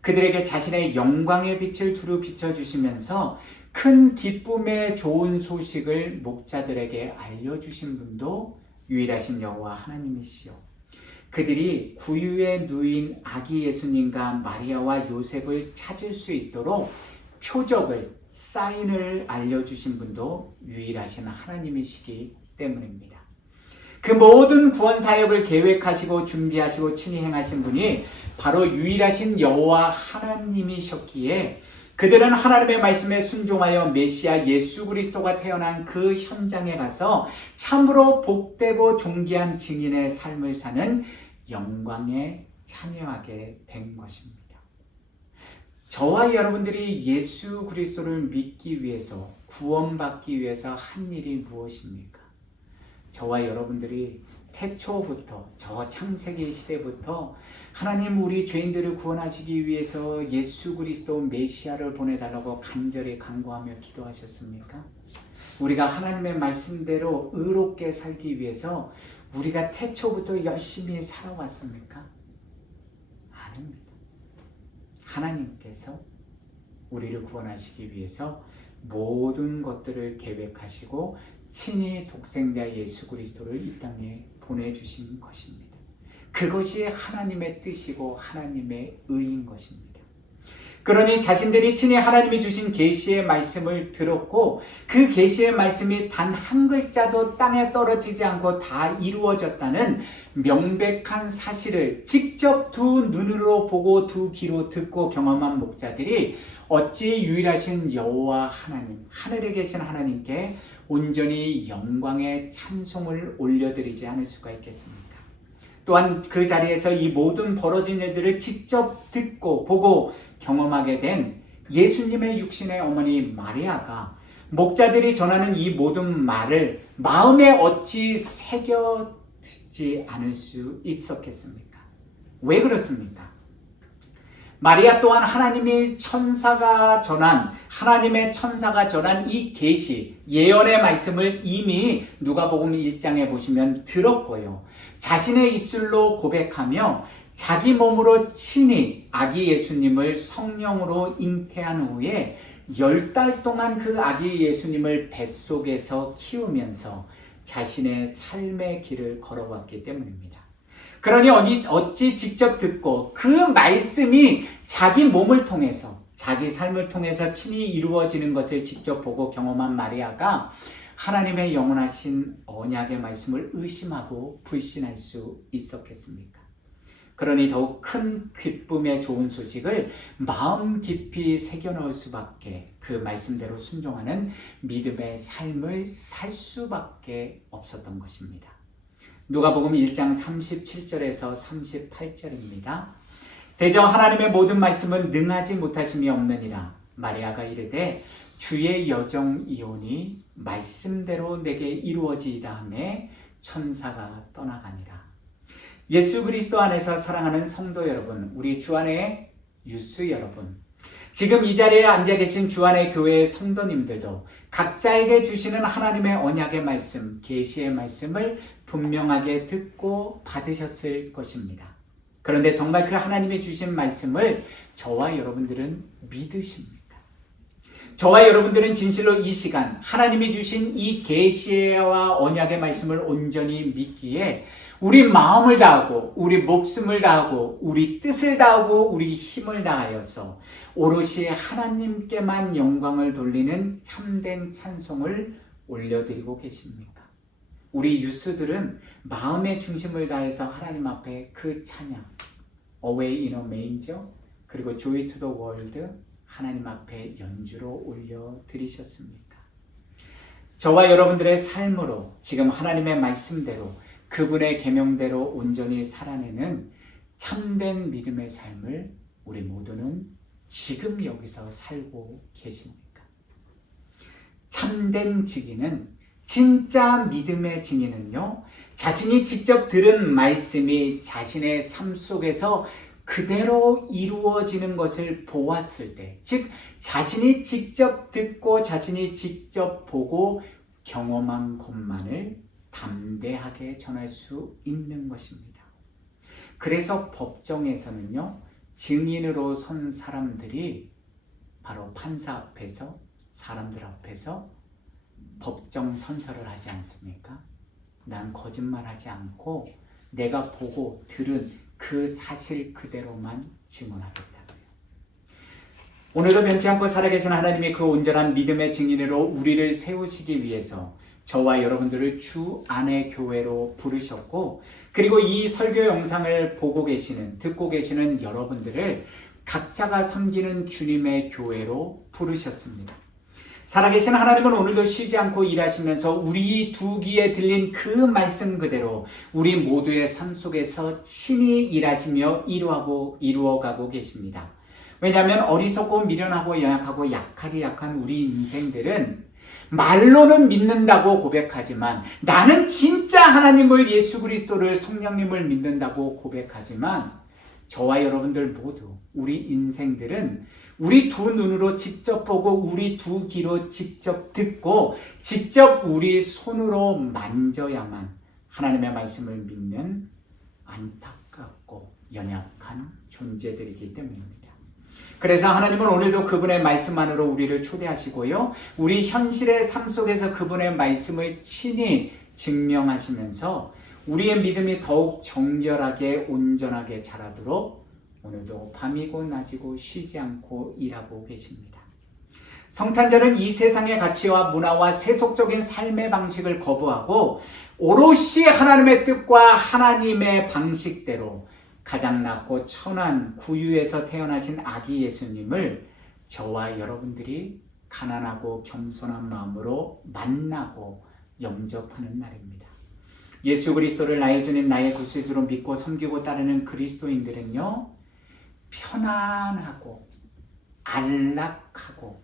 그들에게 자신의 영광의 빛을 두루 비춰주시면서 큰 기쁨의 좋은 소식을 목자들에게 알려주신 분도 유일하신 여호와 하나님이시오. 그들이 구유에 누인 아기 예수님과 마리아와 요셉을 찾을 수 있도록 표적을, 사인을 알려주신 분도 유일하신 하나님이시기 때문입니다. 그 모든 구원 사역을 계획하시고 준비하시고 친히 행하신 분이 바로 유일하신 여호와 하나님이셨기에 그들은 하나님의 말씀에 순종하여 메시아 예수 그리스도가 태어난 그 현장에 가서 참으로 복되고 존귀한 증인의 삶을 사는 영광에 참여하게 된 것입니다. 저와 여러분들이 예수 그리스도를 믿기 위해서, 구원받기 위해서 한 일이 무엇입니까? 저와 여러분들이 태초부터, 저 창세기 시대부터 하나님 우리 죄인들을 구원하시기 위해서 예수 그리스도 메시아를 보내달라고 간절히 간구하며 기도하셨습니까? 우리가 하나님의 말씀대로 의롭게 살기 위해서 우리가 태초부터 열심히 살아왔습니까? 아닙니다. 하나님께서 우리를 구원하시기 위해서 모든 것들을 계획하시고 친히 독생자 예수 그리스도를 이 땅에 보내주신 것입니다. 그것이 하나님의 뜻이고 하나님의 의인 것입니다. 그러니 자신들이 친히 하나님이 주신 계시의 말씀을 들었고 그 계시의 말씀이 단 한 글자도 땅에 떨어지지 않고 다 이루어졌다는 명백한 사실을 직접 두 눈으로 보고 두 귀로 듣고 경험한 목자들이 어찌 유일하신 여호와 하나님, 하늘에 계신 하나님께 온전히 영광의 찬송을 올려드리지 않을 수가 있겠습니까? 또한 그 자리에서 이 모든 벌어진 일들을 직접 듣고 보고 경험하게 된 예수님의 육신의 어머니 마리아가 목자들이 전하는 이 모든 말을 마음에 어찌 새겨 듣지 않을 수 있었겠습니까? 왜 그렇습니까? 마리아 또한 하나님의 천사가 전한 이 계시, 예언의 말씀을 이미 누가복음 1장에 보시면 들었고요. 자신의 입술로 고백하며 자기 몸으로 친히 아기 예수님을 성령으로 잉태한 후에 10달 동안 그 아기 예수님을 뱃속에서 키우면서 자신의 삶의 길을 걸어왔기 때문입니다. 그러니 어찌 직접 듣고 그 말씀이 자기 몸을 통해서, 자기 삶을 통해서 친히 이루어지는 것을 직접 보고 경험한 마리아가 하나님의 영원하신 언약의 말씀을 의심하고 불신할 수 있었겠습니까? 그러니 더욱 큰 기쁨의 좋은 소식을 마음 깊이 새겨넣을 수밖에, 그 말씀대로 순종하는 믿음의 삶을 살 수밖에 없었던 것입니다. 누가복음 1장 37절에서 38절입니다. 대저 하나님의 모든 말씀은 능하지 못하심이 없느니라. 마리아가 이르되 주의 여정이오니 말씀대로 내게 이루어지이다 하매 천사가 떠나가니라. 예수 그리스도 안에서 사랑하는 성도 여러분, 우리 주안의 유스 여러분, 지금 이 자리에 앉아 계신 주안의 교회의 성도님들도 각자에게 주시는 하나님의 언약의 말씀, 계시의 말씀을 분명하게 듣고 받으셨을 것입니다. 그런데 정말 그 하나님이 주신 말씀을 저와 여러분들은 믿으십니까? 저와 여러분들은 진실로 이 시간 하나님이 주신 이 계시와 언약의 말씀을 온전히 믿기에 우리 마음을 다하고 우리 목숨을 다하고 우리 뜻을 다하고 우리 힘을 다하여서 오롯이 하나님께만 영광을 돌리는 참된 찬송을 올려드리고 계십니까? 우리 유스들은 마음의 중심을 다해서 하나님 앞에 그 찬양 Away in a Manger 그리고 Joy to the World 하나님 앞에 연주로 올려드리셨습니까? 저와 여러분들의 삶으로 지금 하나님의 말씀대로 그분의 계명대로 온전히 살아내는 참된 믿음의 삶을 우리 모두는 지금 여기서 살고 계십니까? 참된 증인은 진짜 믿음의 증인은요, 자신이 직접 들은 말씀이 자신의 삶 속에서 그대로 이루어지는 것을 보았을 때, 즉 자신이 직접 듣고 자신이 직접 보고 경험한 것만을 담대하게 전할 수 있는 것입니다. 그래서 법정에서는요, 증인으로 선 사람들이 바로 판사 앞에서 사람들 앞에서 법정 선서를 하지 않습니까? 난 거짓말하지 않고 내가 보고 들은 그 사실 그대로만 증언하겠다고요. 오늘도 변치 않고 살아계신 하나님이 그 온전한 믿음의 증인으로 우리를 세우시기 위해서 저와 여러분들을 주 안의 교회로 부르셨고, 그리고 이 설교 영상을 보고 계시는, 듣고 계시는 여러분들을 각자가 섬기는 주님의 교회로 부르셨습니다. 살아계신 하나님은 오늘도 쉬지 않고 일하시면서 우리 두 귀에 들린 그 말씀 그대로 우리 모두의 삶 속에서 친히 일하시며 이루어가고 계십니다. 왜냐하면 어리석고 미련하고 연약하고 약하디 약한 우리 인생들은 말로는 믿는다고 고백하지만, 나는 진짜 하나님을, 예수 그리스도를, 성령님을 믿는다고 고백하지만, 저와 여러분들 모두 우리 인생들은 우리 두 눈으로 직접 보고 우리 두 귀로 직접 듣고 직접 우리 손으로 만져야만 하나님의 말씀을 믿는 안타깝고 연약한 존재들이기 때문입니다. 그래서 하나님은 오늘도 그분의 말씀만으로 우리를 초대하시고요, 우리 현실의 삶 속에서 그분의 말씀을 친히 증명하시면서 우리의 믿음이 더욱 정결하게 온전하게 자라도록 오늘도 밤이고 낮이고 쉬지 않고 일하고 계십니다. 성탄절은 이 세상의 가치와 문화와 세속적인 삶의 방식을 거부하고 오롯이 하나님의 뜻과 하나님의 방식대로 가장 낮고 천한 구유에서 태어나신 아기 예수님을 저와 여러분들이 가난하고 겸손한 마음으로 만나고 영접하는 날입니다. 예수 그리스도를 나의 주님, 나의 구세주로 믿고 섬기고 따르는 그리스도인들은요, 편안하고 안락하고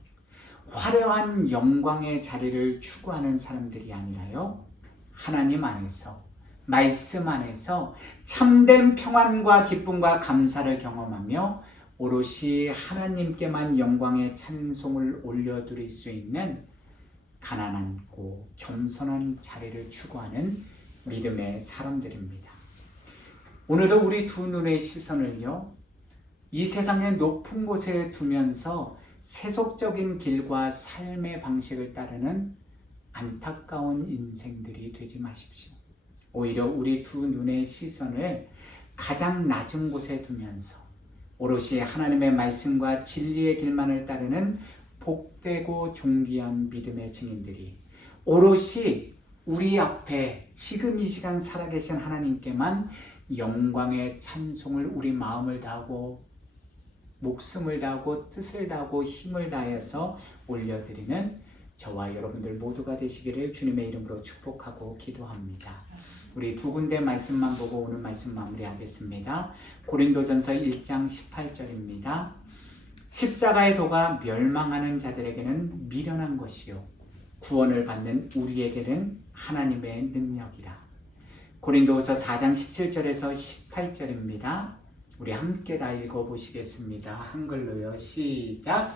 화려한 영광의 자리를 추구하는 사람들이 아니라요, 하나님 안에서, 말씀 안에서 참된 평안과 기쁨과 감사를 경험하며 오롯이 하나님께만 영광의 찬송을 올려드릴 수 있는 가난하고 겸손한 자리를 추구하는 믿음의 사람들입니다. 오늘도 우리 두 눈의 시선을요, 이 세상의 높은 곳에 두면서 세속적인 길과 삶의 방식을 따르는 안타까운 인생들이 되지 마십시오. 오히려 우리 두 눈의 시선을 가장 낮은 곳에 두면서 오롯이 하나님의 말씀과 진리의 길만을 따르는 복되고 존귀한 믿음의 증인들이 오롯이 우리 앞에 지금 이 시간 살아계신 하나님께만 영광의 찬송을 우리 마음을 다하고 목숨을 다하고 뜻을 다하고 힘을 다해서 올려드리는 저와 여러분들 모두가 되시기를 주님의 이름으로 축복하고 기도합니다. 우리 두 군데 말씀만 보고 오늘 말씀 마무리하겠습니다. 고린도전서 1장 18절입니다. 십자가의 도가 멸망하는 자들에게는 미련한 것이요 구원을 받는 우리에게는 하나님의 능력이라. 고린도후서 4장 17절에서 18절입니다. 우리 함께 다 읽어보시겠습니다. 한글로요. 시작.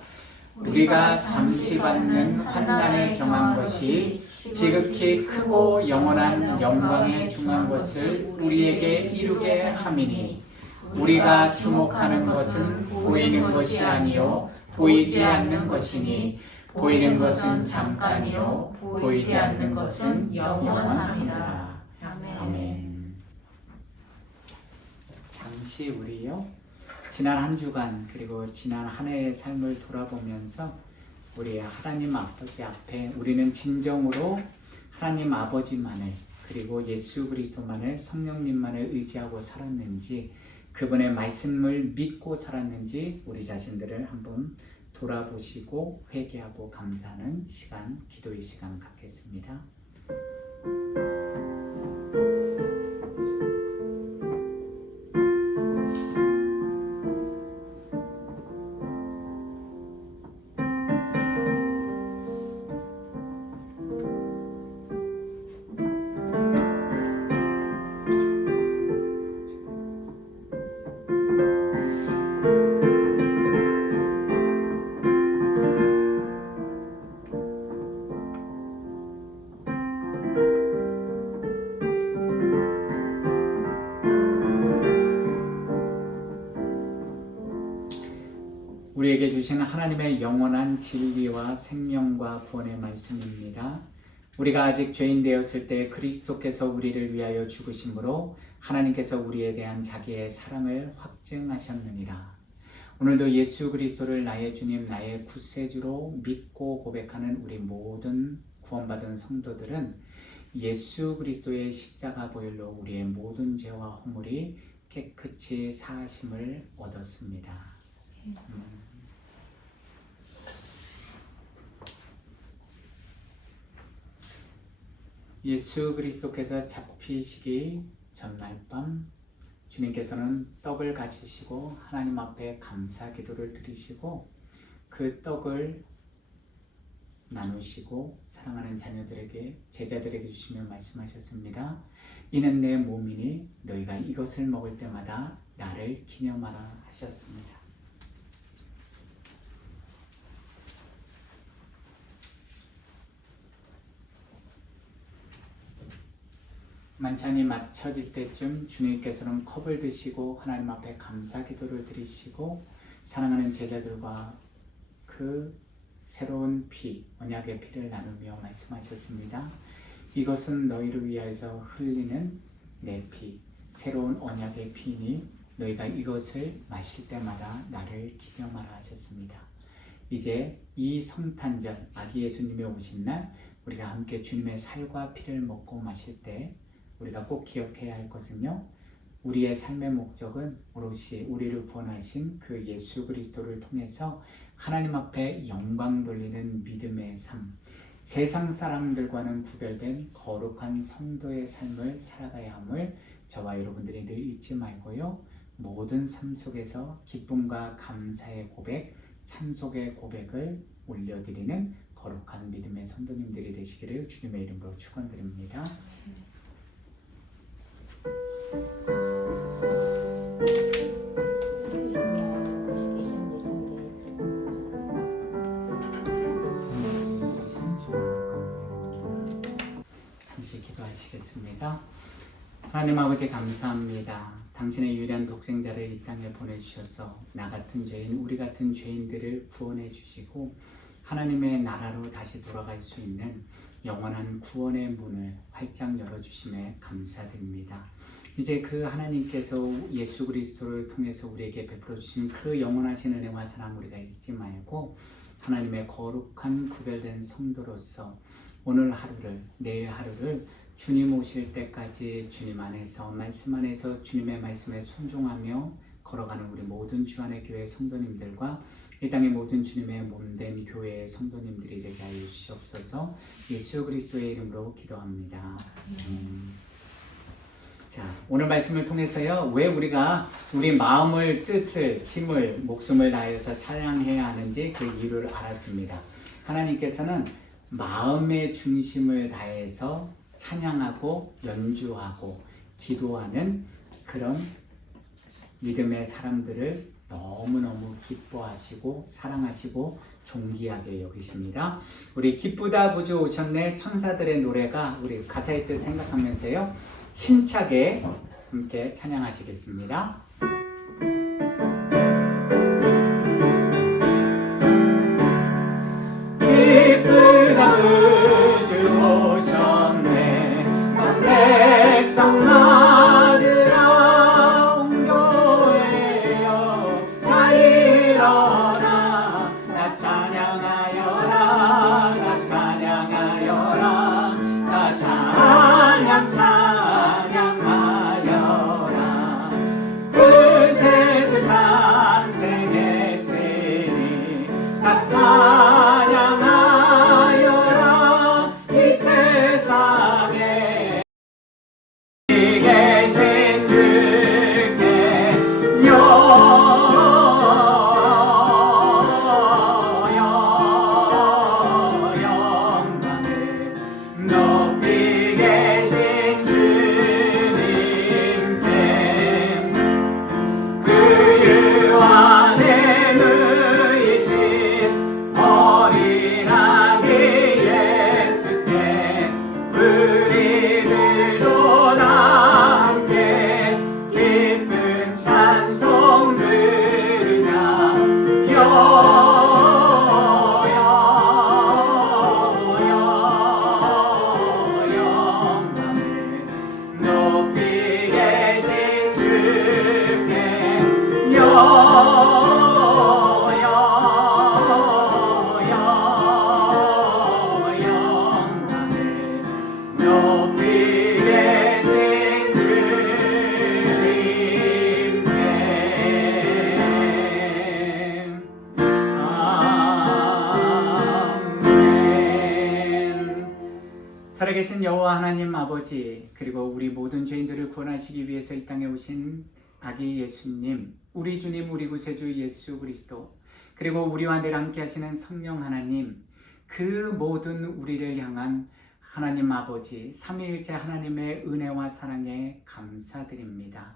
우리가 잠시 받는 환난에 경한 것이 지극히 크고 영원한 영광에 중한 것을 우리에게 이루게 함이니, 우리가 주목하는 것은 보이는 것이 아니요 보이지 않는 것이니, 보이는 것은 잠깐이요 보이지 않는 것은 영원함이라. 아멘. 잠시 우리요 지난 한 주간 그리고 지난 한 해의 삶을 돌아보면서 우리 하나님 아버지 앞에 우리는 진정으로 하나님 아버지만을 그리고 예수 그리스도만을 성령님만을 의지하고 살았는지 그분의 말씀을 믿고 살았는지 우리 자신들을 한번 돌아보시고 회개하고 감사하는 시간, 기도의 시간 갖겠습니다. 우리에게 주시는 하나님의 영원한 진리와 생명과 구원의 말씀입니다. 우리가 아직 죄인 되었을 때 그리스도께서 우리를 위하여 죽으심으로 하나님께서 우리에 대한 자기의 사랑을 확증하셨느니라. 오늘도 예수 그리스도를 나의 주님, 나의 구세주로 믿고 고백하는 우리 모든 구원받은 성도들은 예수 그리스도의 십자가 보혈로 우리의 모든 죄와 허물이 깨끗이 사하심을 얻었습니다. 예수 그리스도께서 잡히시기 전날 밤 주님께서는 떡을 가지시고 하나님 앞에 감사 기도를 드리시고 그 떡을 나누시고 사랑하는 자녀들에게 제자들에게 주시며 말씀하셨습니다. 이는 내 몸이니 너희가 이것을 먹을 때마다 나를 기념하라 하셨습니다. 만찬이 마쳐질 때쯤 주님께서는 컵을 드시고 하나님 앞에 감사 기도를 드리시고 사랑하는 제자들과 그 새로운 피, 언약의 피를 나누며 말씀하셨습니다. 이것은 너희를 위하여서 흘리는 내 피, 새로운 언약의 피니 너희가 이것을 마실 때마다 나를 기념하라 하셨습니다. 이제 이 성탄절, 아기 예수님의 오신 날 우리가 함께 주님의 살과 피를 먹고 마실 때 우리가 꼭 기억해야 할 것은요, 우리의 삶의 목적은 오롯이 우리를 구원하신 그 예수 그리스도를 통해서 하나님 앞에 영광 돌리는 믿음의 삶, 세상 사람들과는 구별된 거룩한 성도의 삶을 살아가야 함을 저와 여러분들이 늘 잊지 말고요, 모든 삶 속에서 기쁨과 감사의 고백, 찬송의 고백을 올려드리는 거룩한 믿음의 성도님들이 되시기를 주님의 이름으로 축원드립니다. 잠시 기도하시겠습니다. 하나님 아버지 감사합니다. 당신의 유일한 독생자를 이 땅에 보내주셔서 나 같은 죄인, 우리 같은 죄인들을 구원해 주시고 하나님의 나라로 다시 돌아갈 수 있는 영원한 구원의 문을 활짝 열어주심에 감사드립니다. 이제 그 하나님께서 예수 그리스도를 통해서 우리에게 베풀어 주신 그 영원하신 은혜와 사랑 우리가 잊지 말고 하나님의 거룩한 구별된 성도로서 오늘 하루를, 내일 하루를 주님 오실 때까지 주님 안에서, 말씀 안에서 주님의 말씀에 순종하며 걸어가는 우리 모든 주안의 교회 성도님들과 이 땅의 모든 주님의 몸된 교회의 성도님들이 되게 하여 주시옵소서. 예수 그리스도의 이름으로 기도합니다. 자, 오늘 말씀을 통해서요, 왜 우리가 우리 마음을, 뜻을, 힘을, 목숨을 다해서 찬양해야 하는지 그 이유를 알았습니다. 하나님께서는 마음의 중심을 다해서 찬양하고 연주하고 기도하는 그런 믿음의 사람들을 너무너무 기뻐하시고 사랑하시고 존귀하게 여기십니다. 우리 기쁘다 구주 오셨네 천사들의 노래가 우리 가사의 뜻 생각하면서요, 힘차게 함께 찬양하시겠습니다. 기쁘다 구주 오셨네 난 백성 맞으라 온 다 찬양하여라 이 세상에 계신 주께 영광을 높이 계신 주님께 그 유 안에 누이신 어린 아기 예수께 우리들도 다 함께 기쁜 찬송 부르자 영광을 높이 계신 주께 영광을 높이 계신 주님께 아멘. 살아계신 여호와 하나님 아버지, 그리고 우리 모든 죄인들을 구원하시기 위해서 이 땅에 오신 아기 예수님, 우리 주님, 우리 구세주 예수 그리스도, 그리고 우리와 늘 함께 하시는 성령 하나님, 그 모든 우리를 향한 하나님 아버지, 삼위일체 하나님의 은혜와 사랑에 감사드립니다.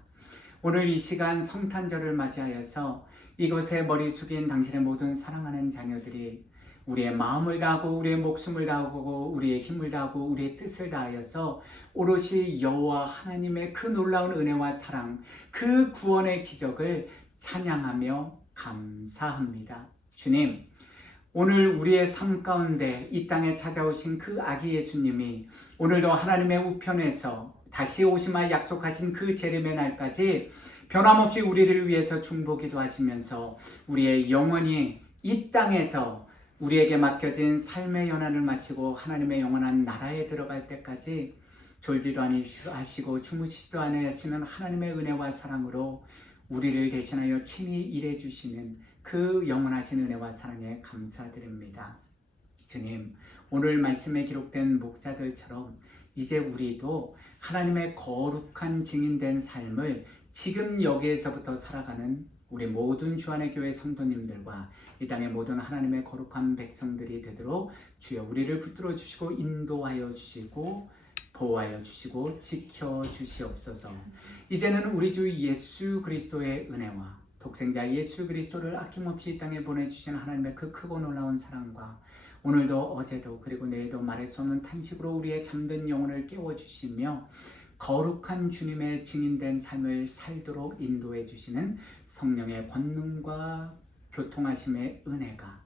오늘 이 시간 성탄절을 맞이하여서 이곳에 머리 숙인 당신의 모든 사랑하는 자녀들이 우리의 마음을 다하고 우리의 목숨을 다하고 우리의 힘을 다하고 우리의 뜻을 다하여서 오롯이 여호와 하나님의 그 놀라운 은혜와 사랑, 그 구원의 기적을 찬양하며 감사합니다. 주님, 오늘 우리의 삶 가운데 이 땅에 찾아오신 그 아기 예수님이 오늘도 하나님의 우편에서 다시 오시마 약속하신 그 재림의 날까지 변함없이 우리를 위해서 중보기도 하시면서 우리의 영혼이 이 땅에서 우리에게 맡겨진 삶의 연한을 마치고 하나님의 영원한 나라에 들어갈 때까지 졸지도 아니하시고 주무시지도 아니하시는 하나님의 은혜와 사랑으로 우리를 대신하여 친히 일해 주시는 그 영원하신 은혜와 사랑에 감사드립니다. 주님, 오늘 말씀에 기록된 목자들처럼 이제 우리도 하나님의 거룩한 증인된 삶을 지금 여기에서부터 살아가는 우리 모든 주안의 교회 성도님들과 이 땅의 모든 하나님의 거룩한 백성들이 되도록 주여 우리를 붙들어 주시고 인도하여 주시고 보호하여 주시고 지켜 주시옵소서. 이제는 우리 주 예수 그리스도의 은혜와 독생자 예수 그리스도를 아낌없이 이 땅에 보내주신 하나님의 그 크고 놀라운 사랑과 오늘도 어제도 그리고 내일도 말할 수 없는 탄식으로 우리의 잠든 영혼을 깨워주시며 거룩한 주님의 증인된 삶을 살도록 인도해 주시는 성령의 권능과 교통하심의 은혜가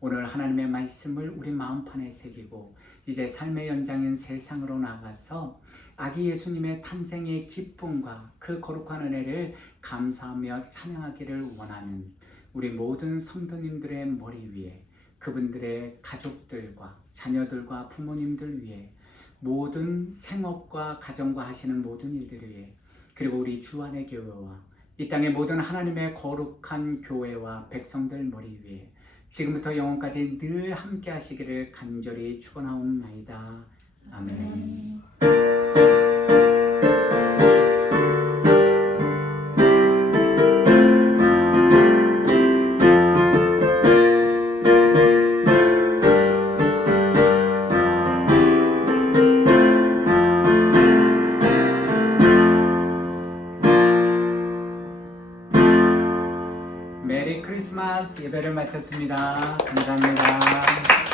오늘 하나님의 말씀을 우리 마음판에 새기고 이제 삶의 연장인 세상으로 나가서 아기 예수님의 탄생의 기쁨과 그 거룩한 은혜를 감사하며 찬양하기를 원하는 우리 모든 성도님들의 머리 위에 그분들의 가족들과 자녀들과 부모님들 위해 모든 생업과 가정과 하시는 모든 일들 위해 그리고 우리 주안의 교회와 이 땅의 모든 하나님의 거룩한 교회와 백성들 머리 위에 지금부터 영원까지 늘 함께 하시기를 간절히 축원하옵나이다. 아멘. 메리 크리스마스 예배를 마쳤습니다. 감사합니다.